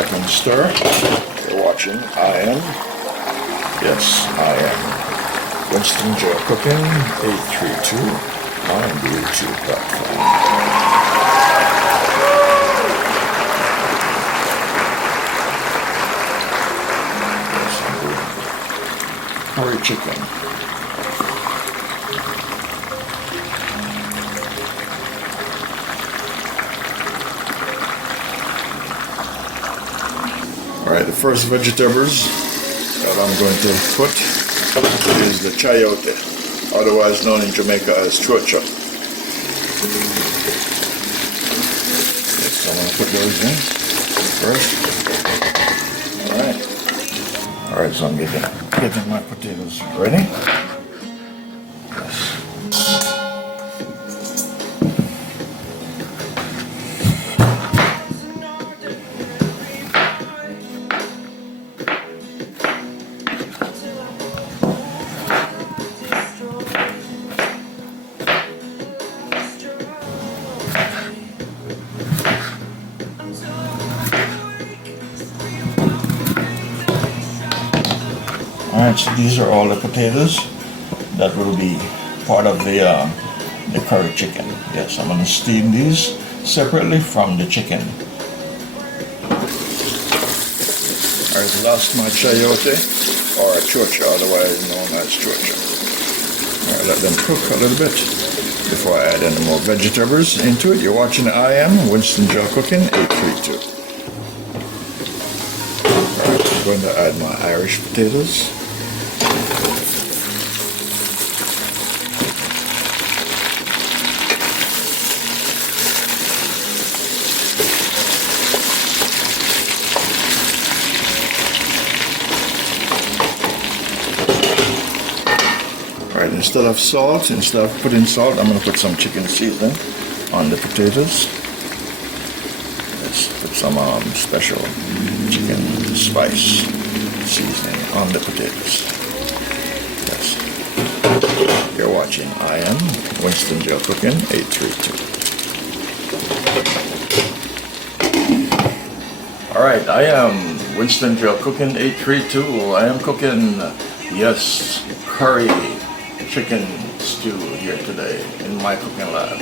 second stir. You're watching I Am. Yes, I am. Winston Joe Cooking 832 on the YouTube platform. Yes, I'm doing curry chicken. Alright, the first vegetables that I'm going to put is the chayote, otherwise known in Jamaica as chocha. So I'm going to put those in first. Alright, so I'm getting my potatoes ready. Yes. Alright, so these are all the potatoes that will be part of the curry chicken. Yes, I'm going to steam these separately from the chicken. Alright, so that's my chayote, or chocha, otherwise known as chocha. Alright, let them cook a little bit before I add any more vegetables into it. You're watching I Am Winston Joe Cooking 832. Alright, I'm going to add my Irish potatoes. Alright, instead of putting salt, I'm going to put some chicken seasoning on the potatoes. Let's put some special chicken spice seasoning on the potatoes. Yes. You're watching I Am Winston Joe Cooking 832. Alright, I am Winston Joe Cooking 832. I am cooking, yes, curry chicken stew here today in my cooking lab.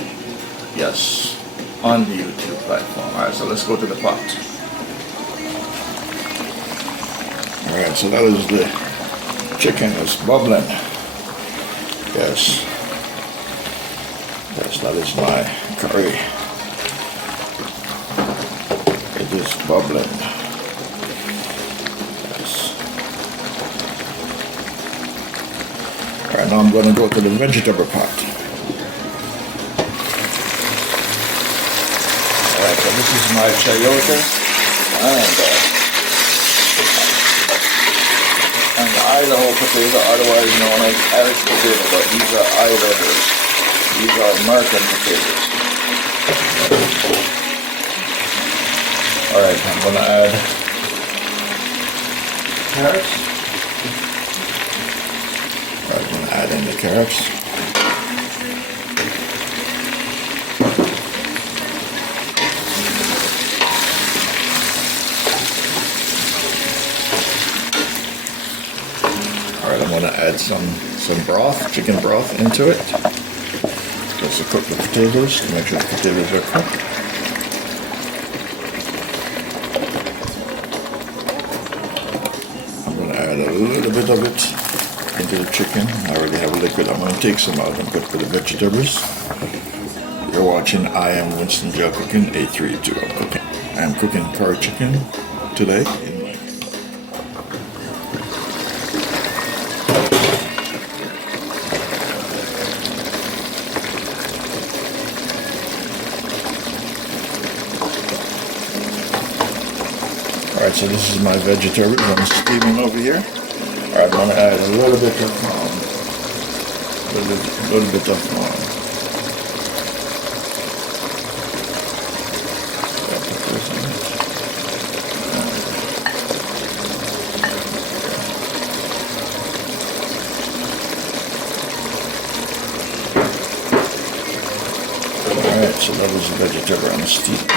Yes, on the YouTube platform. Alright, so let's go to the pot. Alright, so that is the chicken is bubbling. Yes. Yes, that is my curry. It is bubbling. Yes. Alright, now I'm going to go to the vegetable pot. Alright, so this is my chayote and Idaho potato, otherwise known as Irish potato, but these are Idaho's. These are American potatoes. Alright, I'm going to add carrots. Alright, I'm going to add in the carrots. Alright, I'm going to add some broth, chicken broth into it. Just to cook the potatoes, to make sure the potatoes are cooked. I'm going to add a little bit of it into the chicken. I already have a liquid. I'm going to take some out and put for the vegetables. You're watching I Am Winston Joe Cooking 832. I am cooking curry chicken today. Alright, so this is my vegetables I'm steaming over here. Alright, I'm going to add a little bit of Alright, so that was the vegetable I'm steaming.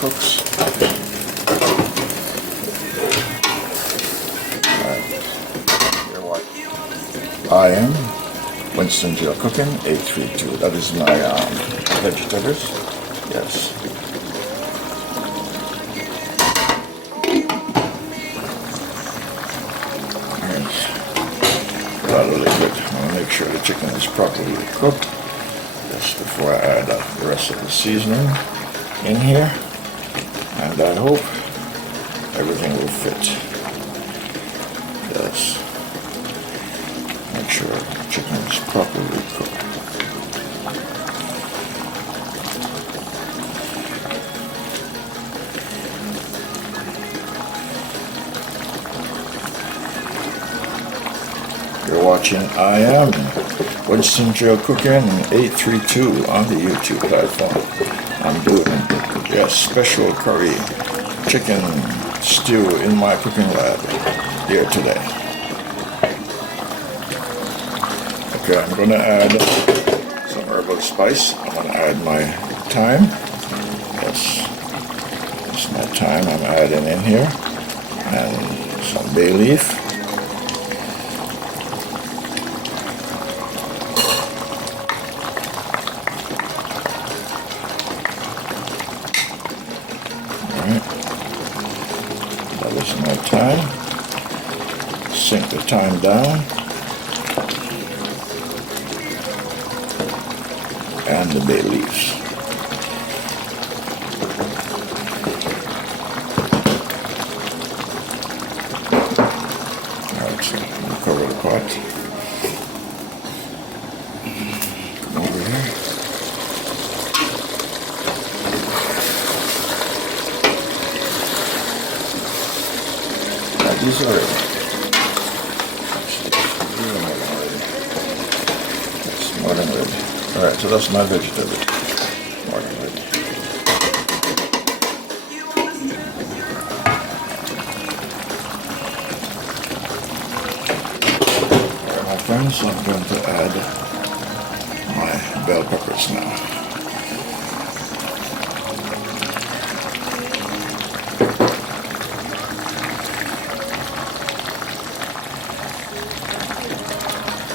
cooks. Here what I am, Winston Jail Cooking 832. That is my vegetables. Yes. A lot of liquid. I want to make sure the chicken is properly cooked just before I add the rest of the seasoning in here, and I hope everything will fit. Yes. Make sure the chicken is properly cooked. You're watching I Am Winston Jail Cooking 832 on the YouTube platform. I'm doing special curry chicken stew in my cooking lab here today. Okay, I'm going to add some herbal spice. I'm going to add my thyme. Yes, that's my thyme I'm adding in here, and some bay leaf. That is my thyme. Sink the thyme down. And the bay leaves. Alright, so we'll cover the pot. Come over here. These are it's more than ready. Alright, so that's my vegetable. More than ready. Alright, my friends, so I'm going to add my bell peppers now.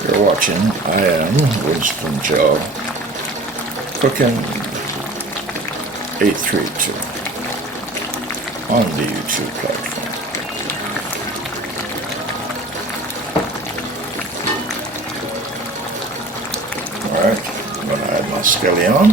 You're watching I Am Winston Jail Cooking 832 on the YouTube platform. Alright, I'm going to add my scallion.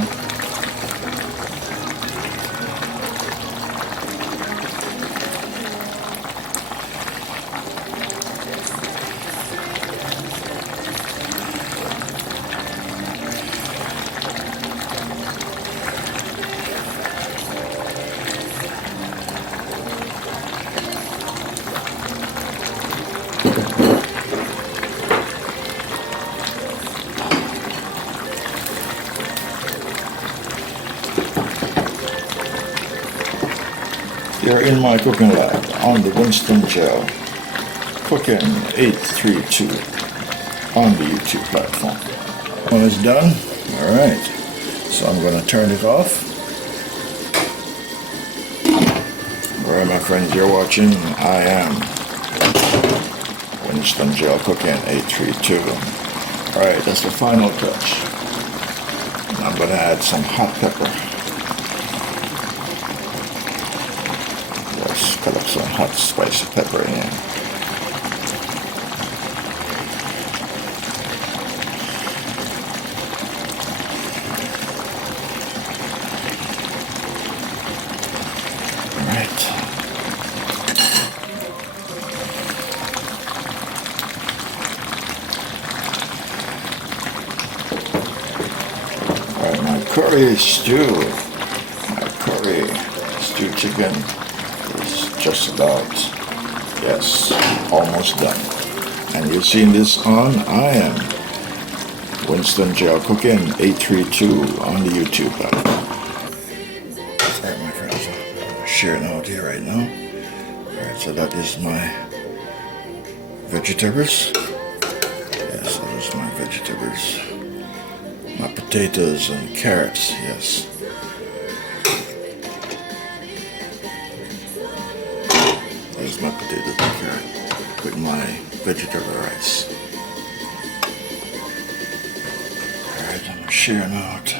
You're in my cooking lab on the Winston Jail Cooking 832 on the YouTube platform. One is done. Alright, so I'm going to turn it off. Alright, my friends, you're watching I Am Winston Jail Cooking 832. Alright, that's the final touch. And I'm going to add some hot pepper. Cut up some hot spicy pepper in. Alright. Alright, my curry stew. My curry stew chicken just about, yes, almost done. And you've seen this on I Am Winston Jail Cooking 832 on the YouTube platform. Alright, my friends, I'm sharing out here right now. Alright, so that is my vegetables. Yes, that is my vegetables. My potatoes and carrots, yes. potatoes and carrot with my vegetable rice. Alright, I'm sharing out,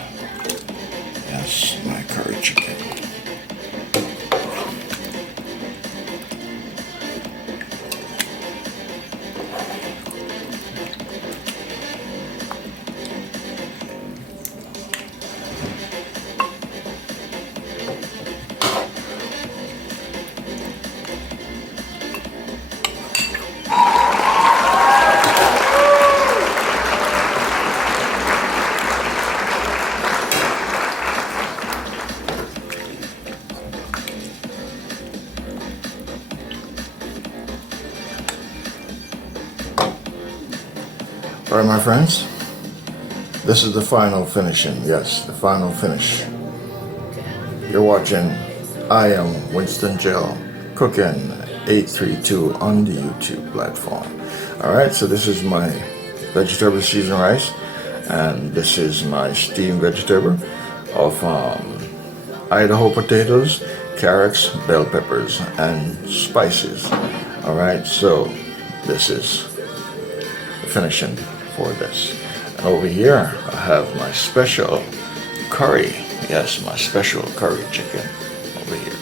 yes, my curry chicken. Alright, my friends, this is the final finishing. Yes, the final finish. You're watching I Am Winston Gel Cooking 832 on the YouTube platform. Alright, so this is my vegetable seasoned rice, and this is my steamed vegetable of Idaho potatoes, carrots, bell peppers, and spices. Alright, so this is the finishing for this. And over here I have my special curry. Yes, my special curry chicken over here.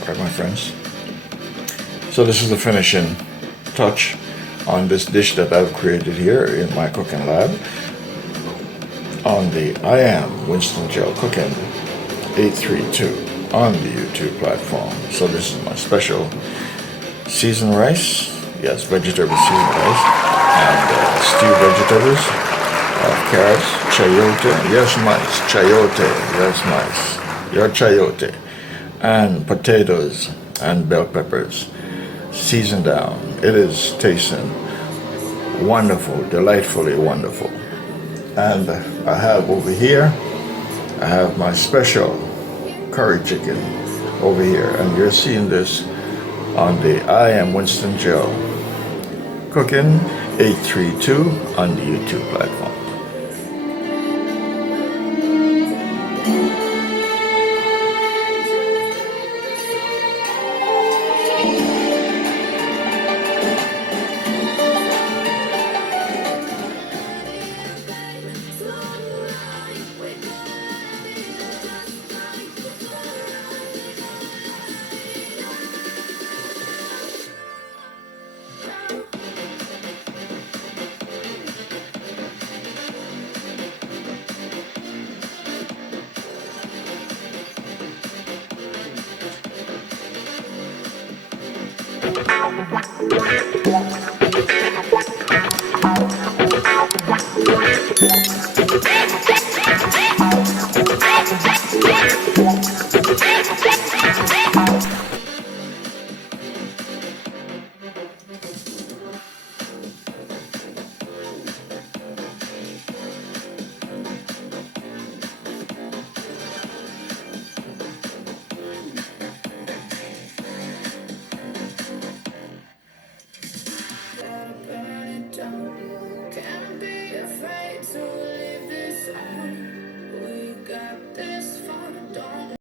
Alright, my friends, so this is the finishing touch on this dish that I've created here in my cooking lab on the I Am Winston Gel Cooking 832 on the YouTube platform. So this is my special seasoned rice, yes, vegetable seasoned rice, and stewed vegetables, carrots, chayote, yes mice, chayote, yes mice, your chayote, and potatoes and bell peppers, seasoned down. It is tasting wonderful, delightfully wonderful. And I have over here, I have my special curry chicken over here, and you're seeing this on the I Am Winston Gel Cooking 832 on the YouTube platform.